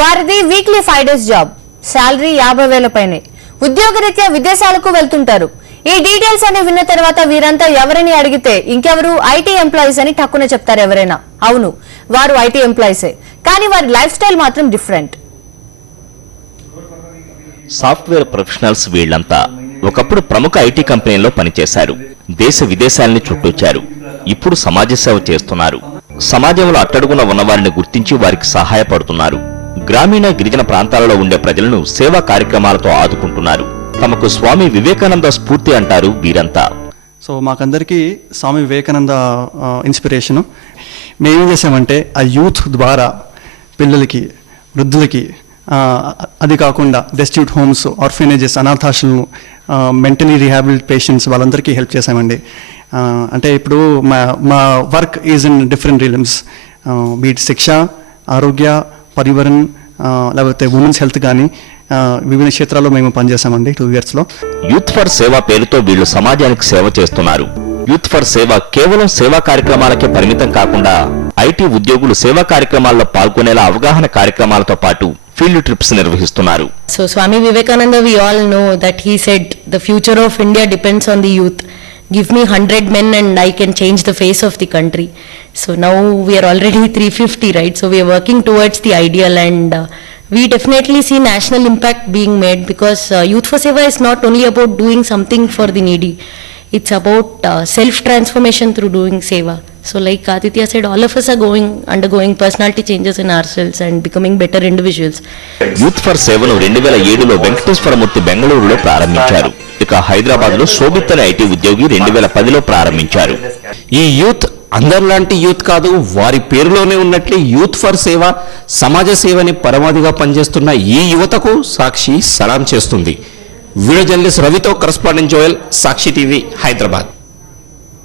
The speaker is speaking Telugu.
వారిది వీక్లీ 5 days జాబ్, శాలరీ 50,000 పైనే. ఉద్యోగరీత్యా విదేశాలకు వెళ్తుంటారు. ఈ డీటెయిల్స్ అని విన్న తర్వాత వీరంతా ఎవరిని అడిగితే ఇంకెవరు ఐటీ ఎంప్లాయీస్ అని టక్కున చెప్తారు ఎవరైనా. అవును, వారు ఐటీ ఎంప్లాయీసే, కానీ వారి లైఫ్ స్టైల్ మాత్రం డిఫరెంట్. సాఫ్ట్వేర్ ప్రొఫెషనల్స్ వీళ్లంతా ఒకప్పుడు ప్రముఖ ఐటీ కంపెనీల్లో పనిచేశారు. దేశ విదేశాలని చుట్టొచ్చారు. ఇప్పుడు సమాజ సేవ చేస్తున్నారు. సమాజంలో అట్టడుగున ఉన్నవారిని గుర్తించి వారికి సహాయపడుతున్నారు. గ్రామీణ గిరిజన ప్రాంతాలలో ఉండే ప్రజలను సేవా కార్యక్రమాలతో ఆదుకుంటున్నారు. తమకు స్వామి వివేకానంద స్ఫూర్తి అంటారు వీరంతా. సో మాకందరికీ స్వామి వివేకానంద ఇన్స్పిరేషను. మేమేం చేసామంటే ఆ యూత్ ద్వారా పిల్లలకి, వృద్ధులకి, అది కాకుండా డెస్టిట్యూట్ హోమ్స్, ఆర్ఫనేజెస్, అనాథాశ్రమం, మెంటలీ రీహాబిలిట్ పేషెంట్స్ వాళ్ళందరికీ హెల్ప్ చేసామండి. అంటే ఇప్పుడు మా work is in different realms, బీట్ శిక్ష, ఆరోగ్య, పరివరన్, లేకపోతే ఉమెన్స్ హెల్త్ కానీ వివిధ క్షేత్రాల్లో మేము పనిచేసామండి 2 yearsలో. యూత్ ఫర్ సేవ పేరుతో వీళ్లు సమాజానికి సేవ చేస్తున్నారు. యూత్ ఫర్ సేవ కేవలం సేవా కార్యక్రమాలకే పరిమితం కాకుండా ఐటీ ఉద్యోగులు సేవా కార్యక్రమాల్లో పాల్గొనేలా అవగాహన కార్యక్రమాలతో పాటు ఫీల్డ్ ట్రిప్స్ నిర్వహిస్తున్నారు. So Swami Vivekananda, we all know that he said the future of India depends on the youth. Give me 100 men and I can change the face of the country. So now we are already 350, right? So we are working towards the ideal, and we definitely see national impact being made, because Youth for Seva is not only about doing something for the needy. It's about self-transformation through doing seva. So like Aditya said, all of us are undergoing personality changes in ourselves and becoming better individuals. Youth for సేవను 2007లో వెంకటేశ్వరమూర్తి బెంగళూరులో ప్రారంభించారు. ఇక హైదరాబాద్ లో శోభిత్ అనే ఐటీ ఉద్యోగి 2010లో ప్రారంభించారు. ఈ యూత్ అందరిలాంటి యూత్ కాదు, వారి పేరులోనే ఉన్నట్లు యూత్ ఫర్ సేవ, సమాజ సేవని పరమావధిగా పనిచేస్తున్న ఈ యువతకు సాక్షి సలాం చేస్తుంది. వీడియో జర్నలిస్ట్ రవితో కరస్పాండెంట్ జోయల్, సాక్షి టీవీ, హైదరాబాద్.